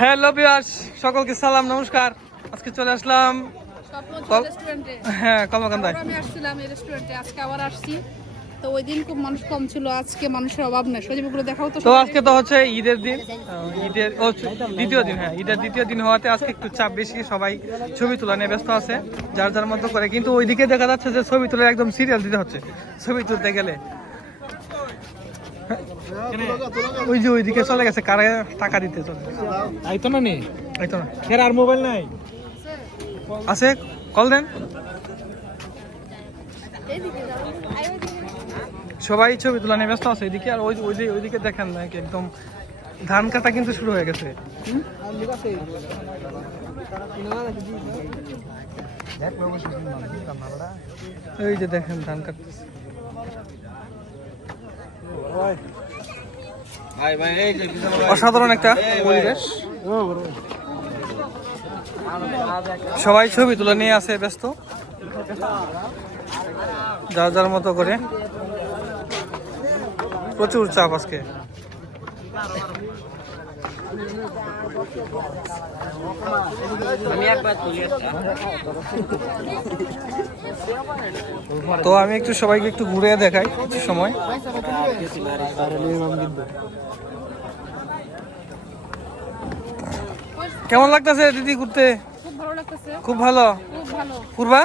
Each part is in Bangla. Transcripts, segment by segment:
হ্যালো ভিউয়ার্স, সকলকে সালাম নমস্কার। আজকে চলে আসলাম রেস্টুরেন্টে। হ্যাঁ কলমাকান্দায়। আমি আসছিলাম এই রেস্টুরেন্টে, আজকে আবার আসছি। তো ওই দিন খুব মানুষ কম ছিল, আজকে মানুষের অভাব নেই। সজীবগুলো দেখাও তো। তো আজকে তো হচ্ছে ঈদের দিন, ঈদের দ্বিতীয় দিন। হ্যাঁ, ঈদের দ্বিতীয় দিন হওয়াতে আজকে একটু চাপ বেশি, সবাই ছবি তোলা নিয়ে ব্যস্ত আছে যার যার মতো করে। কিন্তু ওইদিকে দেখা যাচ্ছে যে ছবি তুলে একদম সিরিয়াল দিতে হচ্ছে ছবি তুলতে গেলে। ওই যে ওইদিকে চলে গেছে, কারে টাকা দিতে চলে আইতো না নেই, আইতো না। এর আর মোবাইল নাই আছে, কল দেন। সবাই ছবি তোলা নিয়ে ব্যস্ত আছে এদিকে। আর ওইদিকে দেখেন নাকি একদম ধান কাটা কিন্তু শুরু হয়ে গেছে। এই যে দেখেন ধান কাটতেছে। অসাধারণ একটা পরিবেশ, সবাই ছবি তুলে নিয়ে আছে ব্যস্ত যার যার মতো করে। প্রচুর চাপ আজকে। তো আমি একটু সবাইকে একটু ঘুরে দেখাই কিছু সময়। কেমন লাগতেছে দিদি ঘুরতে? খুব ভালো লাগতেছে, খুব ভালো। খুব ভালো। পূর্বা,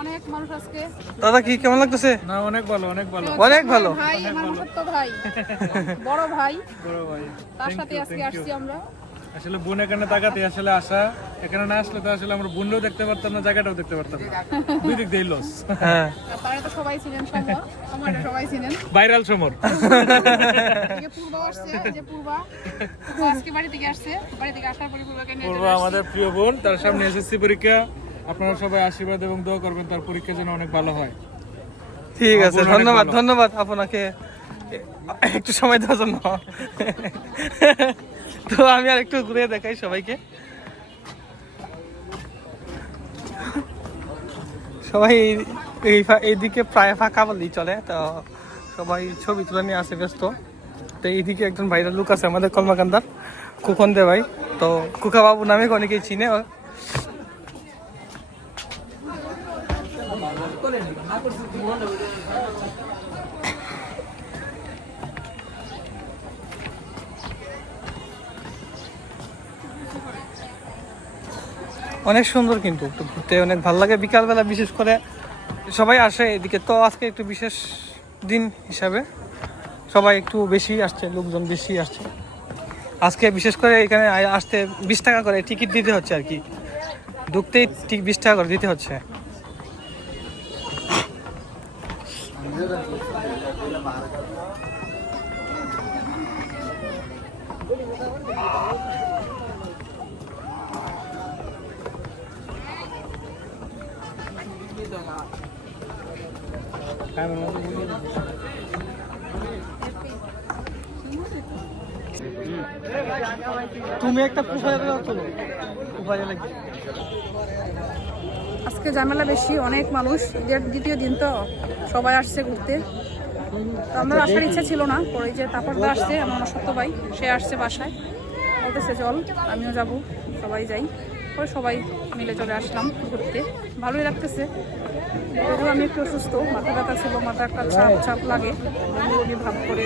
অনেক মানুষ আজকে। দাদা কি কেমন লাগতেছে? না, অনেক ভালো, অনেক ভালো। অনেক ভালো। ভাই আমার ছোট্ট ভাই, বড় ভাই, বড় ভাই, তার সাথে আজকে আসছি আমরা। আসলে বোন এখানে তাকাতে আসলে আসা, এখানে না আসলে তো আসলে আমরা বোনও দেখতে পারতাম না, জায়গাটাও দেখতে পারতাম না। দুই দিক দিয়ে লস। হ্যাঁ, আর তারা তো সবাই ছিলেন, সময়টা সবাই ছিলেন। ভাইরাল সমর। এদিকে পূর্বা আসছে, এই যে পূর্বা তো আজকে বাড়ি থেকে আসছে। বাড়ি থেকে আসার পরে পূর্বাকে নিয়ে পূর্বা আমাদের প্রিয় বোন, তার সামনে এসএসসি পরীক্ষা। আপনারা সবাই আশীর্বাদ এবং দোয়া করবেন তার পরীক্ষা যেন অনেক ভালো হয়। ঠিক আছে, ধন্যবাদ। ধন্যবাদ আপনাকে একটু সময় দেওয়ার জন্য। তো আমি আর একটু ঘুরে দেখাই সবাইকে। সবাই এইদিকে প্রায় ফাঁকা বললেই চলে। তো সবাই ছবি তুলে নিয়ে আসে ব্যস্ত। তো এইদিকে একজন ভাইরাল লোক আছে আমাদের কলমাকান্দার, কুকন দে ভাই। তো কুকা বাবু নামে অনেকেই চিনে। অনেক সুন্দর, কিন্তু ঘুরতে অনেক ভালো লাগে বিকালবেলা, বিশেষ করে সবাই আসে এদিকে। তো আজকে একটু বিশেষ দিন হিসাবে সবাই একটু বেশি আসছে, লোকজন বেশি আসছে আজকে। বিশেষ করে এখানে আসতে 20 টাকা করে টিকিট দিতে হচ্ছে আর কি, ঢুকতেই ঠিক 20 টাকা করে দিতে হচ্ছে। তুমি একটা প্রোফাইল তোলো, প্রোফাইলে আজকে ঝামেলা বেশি, অনেক মানুষ। ঈদের দ্বিতীয় দিন তো সবাই আসছে ঘুরতে। তো আমার আসার ইচ্ছা ছিল না, পরে যে তাপসদা আসছে, আমার সত্য ভাই, সে আসছে বাসায়, বলতেছে চল আমিও যাব, সবাই যাই। পরে সবাই মিলে চলে আসলাম ঘুরতে, ভালোই লাগতেছে। যদিও আমি একটু অসুস্থ, মাথা ব্যথা ছিল, মাথা একটা চাপ চাপ লাগে, আমি ভাব করে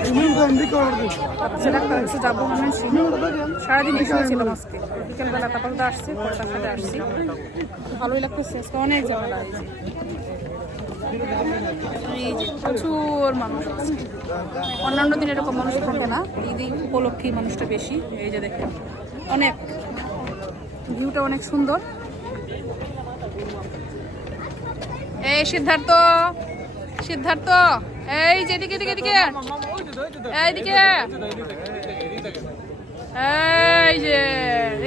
ডাক্তার কাছে যাবো মানে সারাদিন এখানে ছিলাম আজকে। বিকেলবেলা তাপসদা আসছে, পরে তার সাথে আসছি, ভালোই লাগতেছে। আজকে অনেক ঝামেলা হয়েছে, এই যে প্রচুর মানুষ। অন্যান্য দিন এরকম মানুষ থাকে না, ঈদ উপলক্ষে মানুষটা বেশি। এই যে দেখেন, অনেক ভিউটা অনেক সুন্দর। এই সিদ্ধার্থ, সিদ্ধার্থ, এই যে এদিকে এদিকে এদিকে এইদিকে,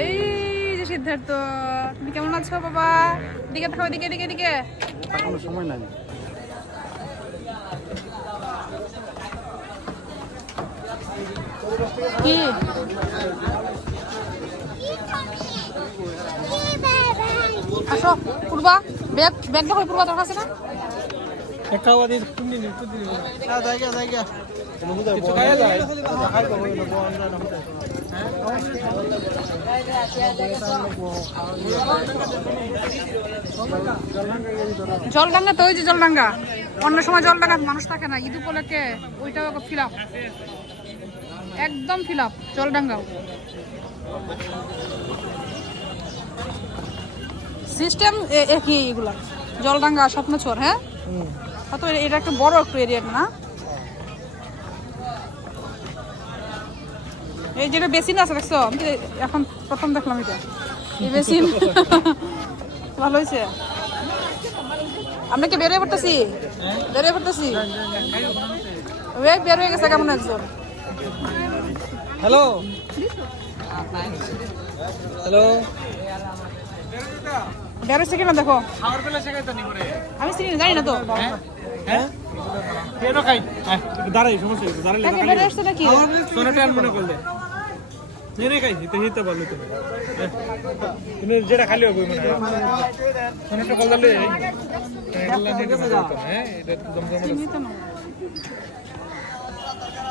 এই যে সিদ্ধার্থ, তুমি কেমন আছো বাবা? এদিকে থাকো, এদিকে এদিকে এদিকে। কোনো সময় নাই। কি আসো পূর্বা, ব্যাগটা হয়ে পুরো দরকার আছে না একটা ওয়াদি কুন্দি নি কুন্দি নি না জায়গা কিছু খাইয়া যায় খাই তো হইলো বন্ধ না জলডাঙ্গা তো ওই যে জলডাঙ্গা অন্য সময় জলডাঙ্গা মানুষ থাকে না ঈদ উপলক্ষে ওইটাও ফিল আপ একদম ফিল আপ জলডাঙ্গাও সিস্টেম কি এগুলা জলডাঙ্গা স্বপ্নচর হ্যাঁ তো এটা একটা বড় একটু এরিয়া না এই যেটা বেসিন আছে দেখছো আমি এখন প্রথম দেখলাম এটা এই বেসিন ভালো হয়েছে আমরা কি বেরোয় পড়তেছি বের হয়ে গেছে কেমন একজন হ্যালো বেরোচ্ছে কিনা দেখো খাওয়ার বেলা শেখাইতে নি করে আমি চিনি না, জানি না তো হ্যাঁ কেন খাই দাঁড়াই সমস্যা হইছে দাঁড়ালে তাকে বেরো আসছে নাকি সোনাটা আন মনে করলে নেনে খাই হিতে হিতে ভালো তো তুমি যেটা খালি হবে মনে সোনাটা কল দিলে হ্যাঁ এটা জমজমাট চিনি তো না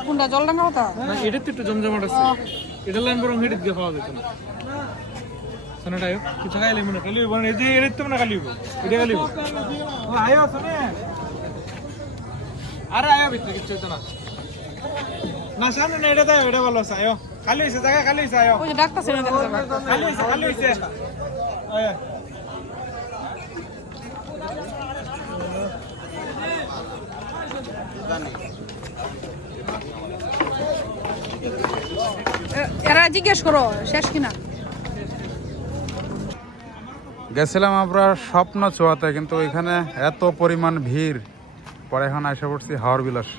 কোনটা জলডাঙ্গা হতা না এটা তো একটু জমজমাট আছে এটা লাইন বরং হেডিত গিয়ে খাওয়া যেত না সোনাটা আয়ো কিছু খাইলে মনে খালি হবে না এই যে এটা তো মনে খালি হবে এটা খালি হবে ও আয়ো সোনে আরে আয়ো ভিতরে কিছু হইতো না না সামনে না এটা দাও এটা ভালো আছে আয়ো খালি হইছে জায়গা খালি হইছে আয়ো ওই যে ডাক্তার ছেলে দেখা যাবে খালি হইছে আয়ো এরা জিজ্ঞেস করো শেষ কিনা গেছিলাম আমরা স্বপ্ন চোয়াতে কিন্তু ওইখানে এত পরিমাণ ভিড় পরে এখন এসে পড়ছি হাওর বিলাস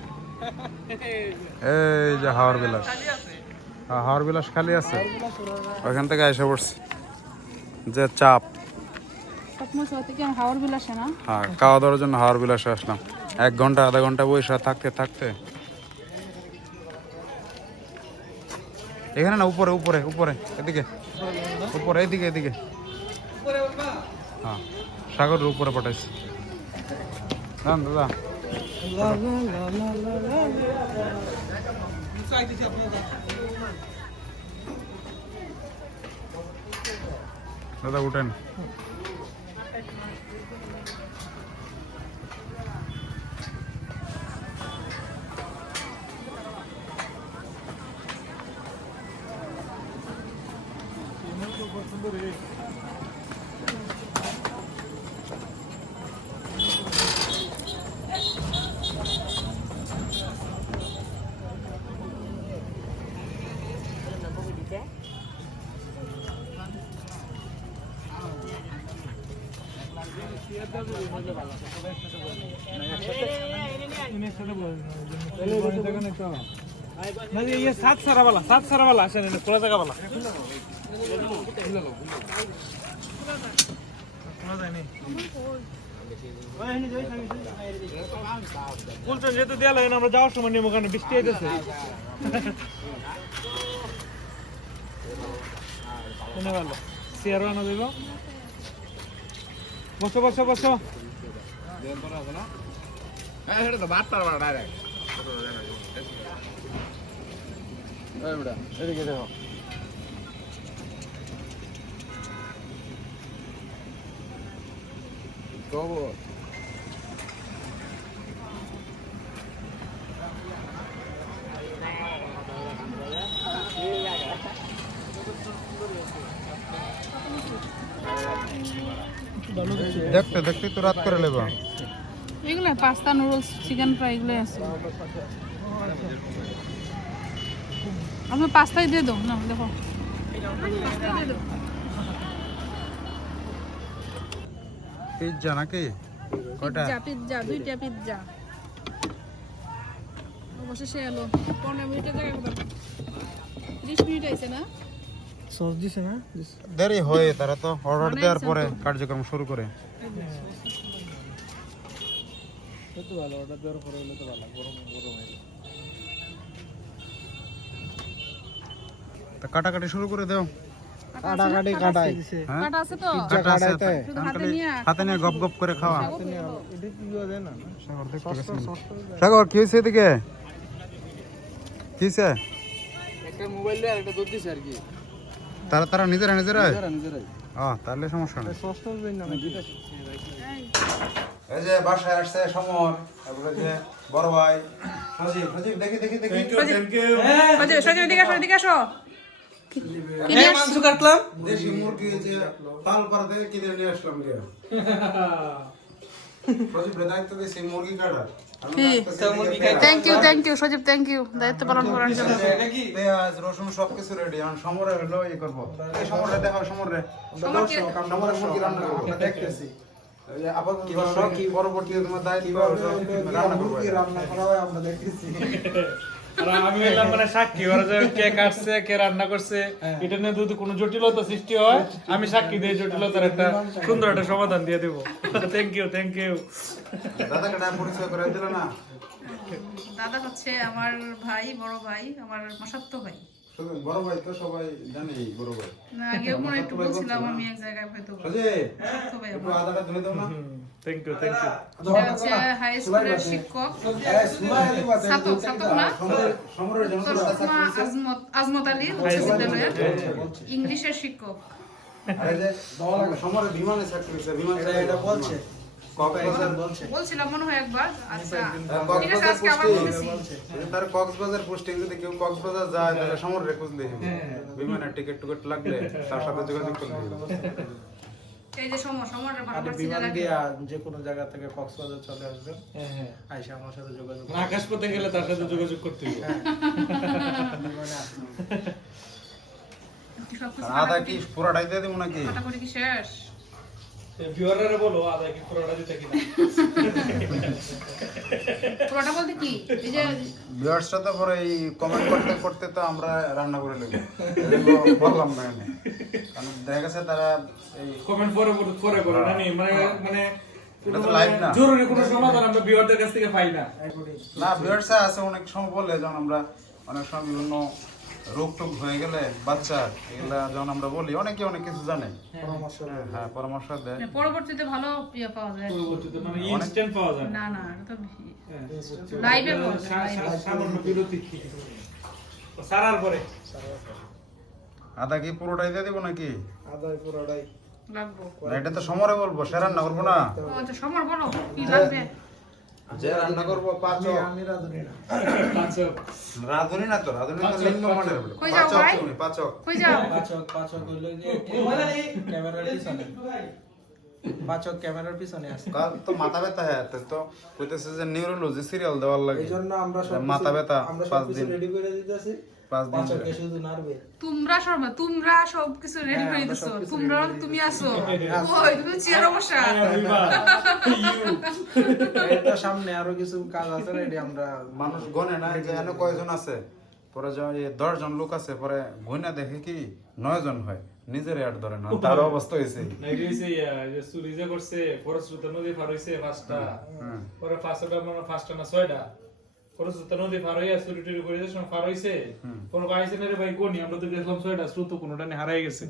এই যে হাওর বিলাস হাওর বিলাস খালি আছে ওইখান থেকে এসে পড়ছি যে চাপ স্বপ্ন চলতে কি হাওড় বিলাসে না হ্যাঁ খাওয়া দাওয়ার জন্য হাওর বিলাসে আসলাম 1 ঘন্টা আধা ঘন্টা বসে থাকতে থাকতে এখানে না উপরে উপরে উপরে এদিকে উপরে এদিকে হ্যাঁ সাগরের উপরে পাঠাইছি দাদা দাদা উঠেন ये सात सारा वाला আসেন এনে খোলা জায়গা वाला বলছেন যেহেতু দেয়া লাগে আমরা যাওয়ার সময় নেবো কারণ বৃষ্টি হইতেছে কোনে ভালো চেয়ার আনা দেব বসো বসো বসো হ্যাঁ সেটা তো বাট্টার বাড়া ডাইরেক্ট এদিকে দেখো তবু দেখতে দেখতে তো রাত করে লেবা এগুলো পাস্তা নুডলস চিকেন ফ্রাই এগুলো আছে আমি পাস্তাই দিয়ে দাও না দেখো পিজ্জা নাকি কয়টা পিজ্জা 2টা পিজ্জা অবশেষে এলো 15 মিনিটের জায়গায় 30 মিনিট আইছে না সস দিছে না দেরি হয় তারা তো অর্ডার দেওয়ার পরে কার্যক্রম শুরু করে তো ভালো অর্ডার দেওয়ার পরে হলে তো ভালো গরম গরম হয়ে তা কাটাকাটি শুরু করে দাও কাটাকাটি কাটাই হ্যাঁ কাটা আছে তো কাটা আছে তো। শুধু হাতে খালি নিয়ে হাতে নিয়ে গপ গপ করে খাওয়া এটা কি দেয় না সাগর কি হয়েছে এদিকে কি হয়েছে একটা মোবাইল দিয়ে একটা দুধ দিছে আর কি তারা নিজেরা নিজেরাই তাহলে সমস্যা নেই ষষ্ঠ দিন না এই যে বাসায় আসছে সমর তারপরে যে বড় ভাই সজীব দেখি সজীব এদিকে আসো কি নিয়ে আসছো? মাংস কাটলাম দেশি মুরগি যে তাল পাড়া থেকে কিনে নিয়ে আসলাম রে সজীব দায়িত্ব দিয়েছি মুরগি কাটার thank you Sajib thank you দায়িত্ব পালন করার জন্য পেঁয়াজ রসুন সবকিছু রেডি এখন সমরে হলো ই করবো এই সমরে দেখাও সমরে সমরে মুরগি রান্না করবো দেখতেছি আপাতত কি পরবর্তীতে তোমার দায়িত্ব রান্না করবো আর আমি এলাম মানে সাক্ষী ওরা যে কে কাটছে কে রান্না করছে এটা নিয়ে যদি কোনো জটিলতা সৃষ্টি হয় আমি সাক্ষী দিয়ে জটিলতার একটা সুন্দর একটা সমাধান দিয়ে দেবো থ্যাংক ইউ দাদাকে টাইম পরিচয় করে দিল না দাদা হচ্ছে আমার ভাই বড় ভাই আমার মাসাতো ভাই শুধু বড় ভাই তো সবাই জানে বড় ভাই না আগেও মনে একটু বলছিলাম আমি এক জায়গায় হয়তো সজীব মাসাতো ভাই একটু আদাটা ধরে দাও না থ্যাংক ইউ এটা হচ্ছে হাই স্কুলের শিক্ষক ছাত্র না সমরের জন্য চশমা আজমত আলী উচ্চ বিদ্যালয়ের ইংলিশের শিক্ষক আরে যে সমরের বিমানে চাকরি হয়েছে বিমান এটা বলছে কক্সবাজার বলছে বলছিলাম মনে হয় একবার আচ্ছা ঠিক আছে কক্সবাজার আজকে আবার বলতেছি তার কক্সবাজার পোস্টিং যদি কেউ কক্সবাজার যায় তাহলে সমর রেকর্ড দিয়ে বিমানের টিকিট লাগলে তার সাথে যোগাযোগ করতে এই যে সমরের বারবার বিমান সিরিয়াল দিয়ে যে কোনো জায়গা থেকে কক্সবাজার চলে আসবেন আইসা আমার সাথে যোগাযোগ আকাশ পথে গেলে তার সাথে যোগাযোগ করতে হবে আদা কি পুরাটাই দিয়ে দিব নাকি কাটাকুটি কি শেষ ভিউয়াররা বলো আদা কি পুরোটা দিতে কিনা পুরোটা বলতে কি এই যে ভিউয়ার্সরা তো পরে এই কমেন্ট করতে করতে তো আমরা রান্না করে নেব বললাম না আমি কারণ দেখা গেছে তারা এই কমেন্ট পরে করে না নি মানে এটা তো লাইভ না জরুরি কোনো সমাধান আমরা ভিউয়ারদের কাছ থেকে পাই না না ভিউয়ার্সরা আছে অনেক সময় বলে যখন আমরা অনেক সময় বিভিন্ন রোগ টোগ হয়ে গেলে বাচ্চার এগুলা যখন আমরা বলি অনেকে অনেক কিছু জানে হ্যাঁ পরামর্শ দেয় পরবর্তীতে ভালো ইয়ে পাওয়া যায় পরবর্তীতে মানে ইনস্ট্যান্ট পাওয়া যায় না এটা তো লাইভে পাওয়া যায় সামান্য বিরতি সারার পরে আদা কি পুরোটাই দিয়ে দিব নাকি আদায় পুরোটাই লাগবো না এটা তো সমরে বলবো সে রান্না করবো না ও আচ্ছা সমর বলো কি লাগবে যে রান্না করবো পাচক আমি রাধুনি না রাধুনি না তো রাধুনি তো নিম্ন মানের বলে কই যাও ভাই? পাচক কই যাও পাচক হইলো যে ক্যামেরার পিছনে পাচক ক্যামেরার পিছনে আছে কাল তো মাথা ব্যথা হ্যাঁ তো কইতেছে যে নিউরোলজি সিরিয়াল দেওয়ার লাগে এইজন্য আমরা সব মাথা ব্যথা আমরা 5 সব দিন রেডি করে দিতেছি 5 দিন পাচকে শুধু নাড়বে তোমরা সবকিছু রেডি করে দিছো তুমি আসো ওই তুমি চেয়ারে বসা এটা সামনে আরো কিছু কাজ আছে রেডি আমরা মানুষ গনে না যে এনে কয়জন আছে পরে যে 10 জন লোক আছে পরে গইনা দেখে কি 9 জন হয় নিজের আর ধরে না তার অবস্থা হইছে নাইরিসে যে সুরিজে করছে ফরস্রুত নদী পার হইছে পাঁচটা পরে পাঁচটা না ছয়টা ফরস্রুত নদী পার হইয়া সুরি টুরি করে যে সময় পার হইছে কোন গাইছে না রে ভাই কোনি আমরা তো দেখলাম ছয়টা শ্রুত কোনটা নে হারাই গেছে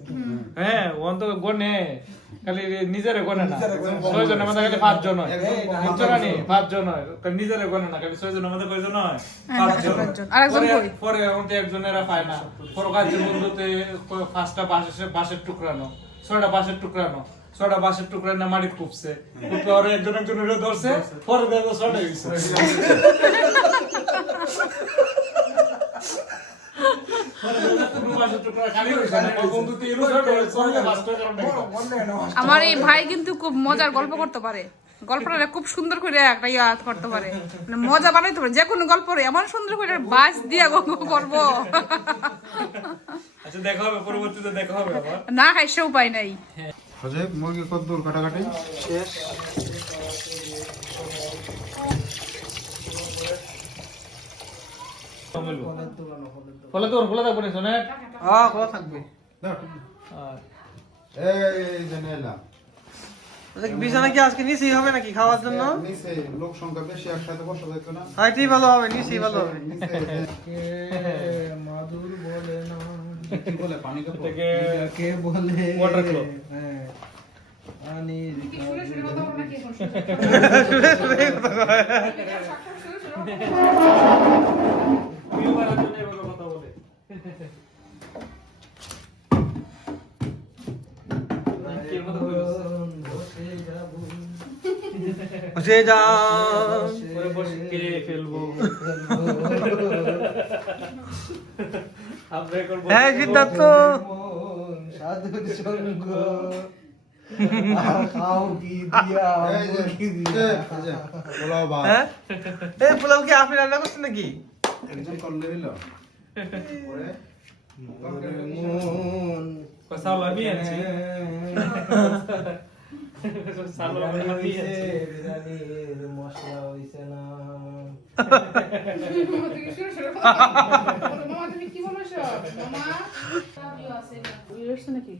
হ্যাঁ ওন তো গনে খালি নিজেরে গনে না ছয় জন আমাদের খালি 5 জন হয় বুঝছনা নি 5 জন হয় খালি নিজেরে গনে না খালি 6 জন আমাদের কয়জন হয় 5 জন আরেকজন কই পরে আমাদের একজনেরা পায় না পরে কাজের বন্ধুতে পাঁচটা বাঁশের টুকরানো ছয়টা বাঁশের টুকরানো ছয়টা বাঁশের টুকরা না মাটি কুপছে পরে একজন ধরছে পরে দেখো ছয়টা গেছে আমার এই ভাই কিন্তু খুব মজার গল্প করতে পারে গল্পটা খুব সুন্দর করে একটা ইয়াদ করতে পারে মানে মজা বানাইতে পারে যে কোনো গল্প এমন সুন্দর করে বাস দিয়া করবো আচ্ছা দেখা হবে পরবর্তীতে দেখা হবে আবার না খাই সে উপায় নাই সজীব মুরগি কত দূর কাটাকাটি শেষ ফলে তো ফলে থাকবো না শোনে হ্যাঁ খোলা থাকবে এই জেনে এলাম বিছানা কি আজকে নিচেই হবে নাকি খাওয়ার জন্য নিচে লোক সংখ্যা বেশি একসাথে বসা যেত না হাইটেই ভালো হবে নিচেই ভালো হবে নিচে মাদুর বলে না কি বলে পানি কাপ এটাকে কে বলে ওয়াটার ক্লক। হ্যাঁ পানির কি শুনে শুনে কথা বল নাকি এখন ভিউ বাড়ার জন্য এভাবে কথা বলে। কি মতো হয়ে বসে যা পরে বসে কে ফেলবো আমরা এখন বসে হ্যাঁ সিদ্ধার্থ সাধুর সঙ্গ খাও কি দিয়া এই যে, কি দিয়া এই যে, পোলাও ভাত। হ্যাঁ এই পোলাও কি আপনি রান্না করছেন নাকি একজন করলে দিল পরে মন চাউল আমি আনছি চাউল আমি আনছি বিরিয়ানির মশলা হইছে না তুমি শুনে শুনে কথা বল মামা তুমি কি বলছো মামা ইউএস নাকি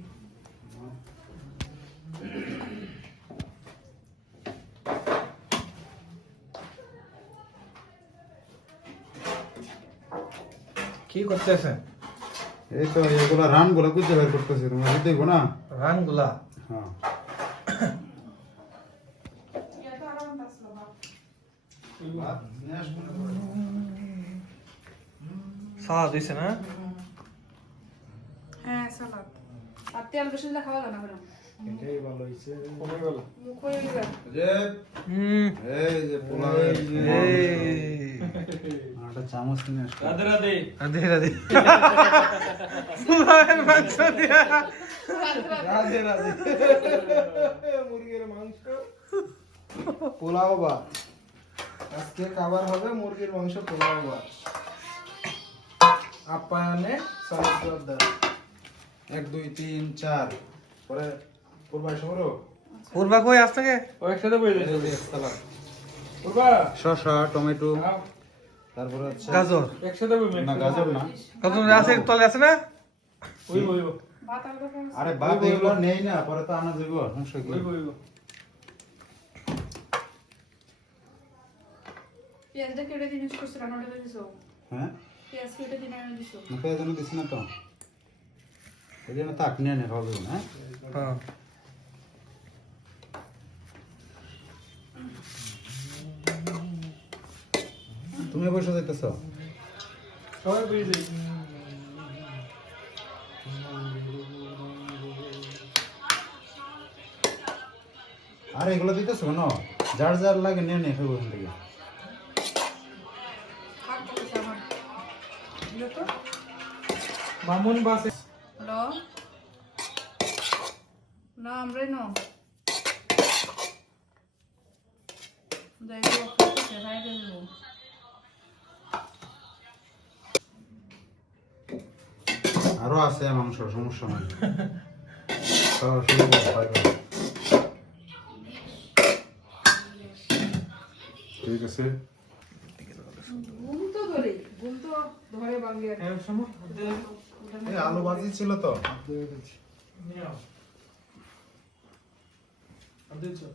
কি করতেছেন এই তো এগুলা রান গুলা খুঁজে বের করতেছি তোমরা দেখবো না রানগুলা হ্যাঁ ভাত নিয়ে আসবো না পরে। সালাদ হইছে না হ্যাঁ সালাদ আর তেল বেশি দিলে খাওয়া যায় না ম্যাডাম এটাই ভালো হইছে কমে গেল মুখ হয়ে গেছে যে এই যে পোলাও একটা চামচ নিয়ে আসবো রাধে রাধে রাধে রাধে পোলাওয়ের মাংস দিয়া রাধে রাধে মুরগির মাংস পোলাও ভাত আজকে খাবার হবে মুরগির মাংস পোলাও ভাত আপ্যায়নে সালাদ জর্দার 1 2 3 4 পরে পূর্বাই সমরো পূর্বা কই আজ থেকে ও একসাথে বই দিয়েছে সালাদ পূর্বা শসা টমেটো আও, তারপরে হচ্ছে গাজর একসাথে বই না গাজর না কত আছে তলে আছে না ওই বই ভাত আর কথা আরে বাদ এগুলো নেই না পরে তো আনা যাবো সমস্যা কি ওই বই পেঁয়াজটা কেটে দিন করছে রান্নাটা দিছো হ্যাঁ পেঁয়াজ কেটে দিন এনে দিছো মুখে যেন দিস না তো এই জন্য তাক নিয়ে নে খাওয়া যাবে না হ্যাঁ তুমি বসে যাইতেছ সবাই বই দিই আর এগুলো দিতেছ কেন যার যার লাগে নিয়ে নে খাবো ওখান থেকে আর কত আমার দিলো তো মামুন বাসে হ্যালো না আমরাই নো দেখো সেটাই দেবো আরো আছে মাংস সমস্যা নাই খাওয়া শুরু করো পাইবে ঠিক আছে ঘুম তো ধরে বাঙ্গে এই আলু ভাজি ছিল তো নিয়ে আও আদিছো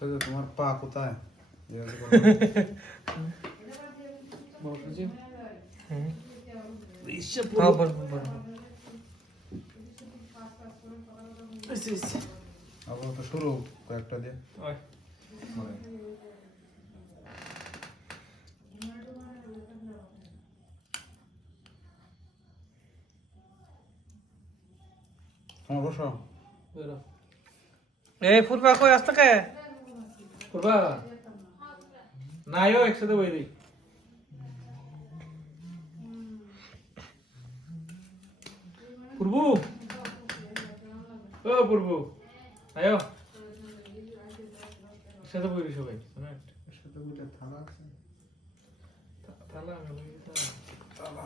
এই যে তোমার পা কোথায় জিজ্ঞাসা করো। বলছি হ্যাঁ বল বল আবার তো শুরু কয়েকটা দিয়ে ওই তোমার বসো বেরো এই পূর্বা কই আজ থেকে পূর্বা নাইও একসাথে বই দিই পূর্বু ও পূর্বু আয়ো একসাথে বই দিই সবাই সাথে দুটো থালা আছে তাহলে আমি বই দিতাম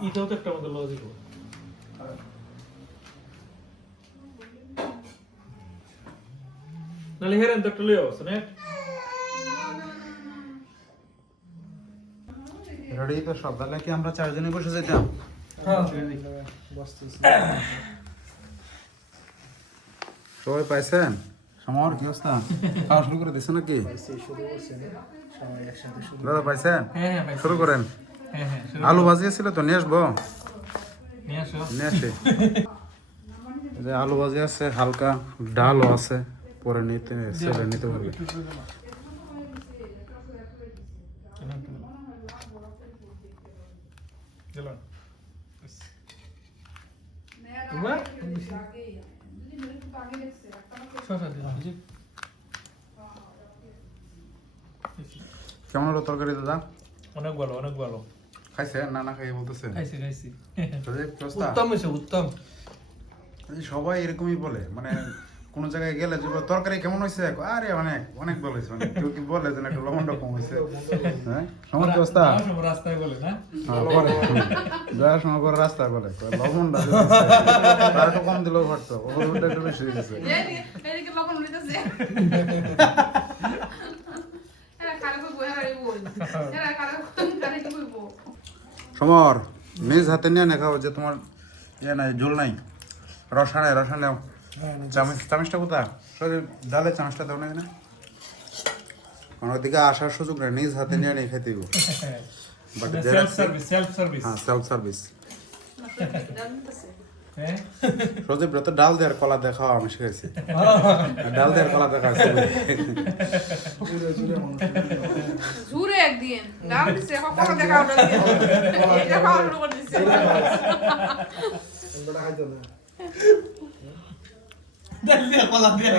ইটাও তো একটা মতো লজিক নালে হেরেন তো একটা লইও শুনে রেডি তো সব বেলা কি আমরা চারজনে বসে যেতাম বসতেছি সবাই পাইছেন? সমর কি অবস্থা? খাওয়া শুরু করে দিছে নাকি? শুরু করছেন সবাই একসাথে শুরু দাদা পাইছেন? হ্যাঁ হ্যাঁ ভাই শুরু করেন। হ্যাঁ হ্যাঁ আলু ভাজি ছিল তো নিয়ে আসবো? নিয়ে আসো নিয়ে আসি। এই যে আলু ভাজি আছে, হালকা ডালও আছে, পরে নিতে ছেলে নিতে হবে। চলো কেমন হলো তরকারি দাদা? অনেক ভালো অনেক ভালো খাইছে না না খাইয়ে বলতেছে? খাইছি খাইছি প্রদীপ, কি অবস্থা? উত্তম হয়েছে উত্তম এই সবাই এরকমই বলে, মানে কোন জায়গায় গেলে যে বলে, তরকারি কেমন হয়েছে? আরে অনেক অনেক ভালো হয়েছে। মানে কেউ কি বলে যে না একটু লবণটা কম হয়েছে? হ্যাঁ, সময় কি অবস্থা? সব রাস্তায় বলে না হ্যাঁ, বলে। যাওয়ার সময় করে রাস্তায় বলে কয়, লবণটা দিতেছে। আর একটু কম দিলেও পারতো, হলুদটা একটু বেশি হয়ে গেছে। এদিকে লবণ নিতেছে এরা খারাপ বই হারাই বই এরা খারাপ খারাপ কি বইবো সমর, নিজ হাতে নিয়ে নেখাও যে তোমার ইয়ে নাই, ঝোল নাই, রসা নাই, রসা নেও। চামচটা কোথা? ডালে চামচটা দাও না এখানে। আমার দিকে আসার সুযোগ নেই, নিজ হাতে নিয়ে নিয়ে খেতে দিব। বাট সেলফ সার্ভিস হ্যাঁ, সেলফ সার্ভিস। হ্যাঁ সজীব তো ডাল দেওয়ার কলা দেখাও আমি শিখেছি। ডাল দেওয়ার কলা দেখা ঝুরে একদিন ডাল দিছে কখনো দেখা ওটা দিয়ে এটা খাওয়া শুরু করে দিছে বড় খাইতো না ডাল দিয়ে কলা দিয়ে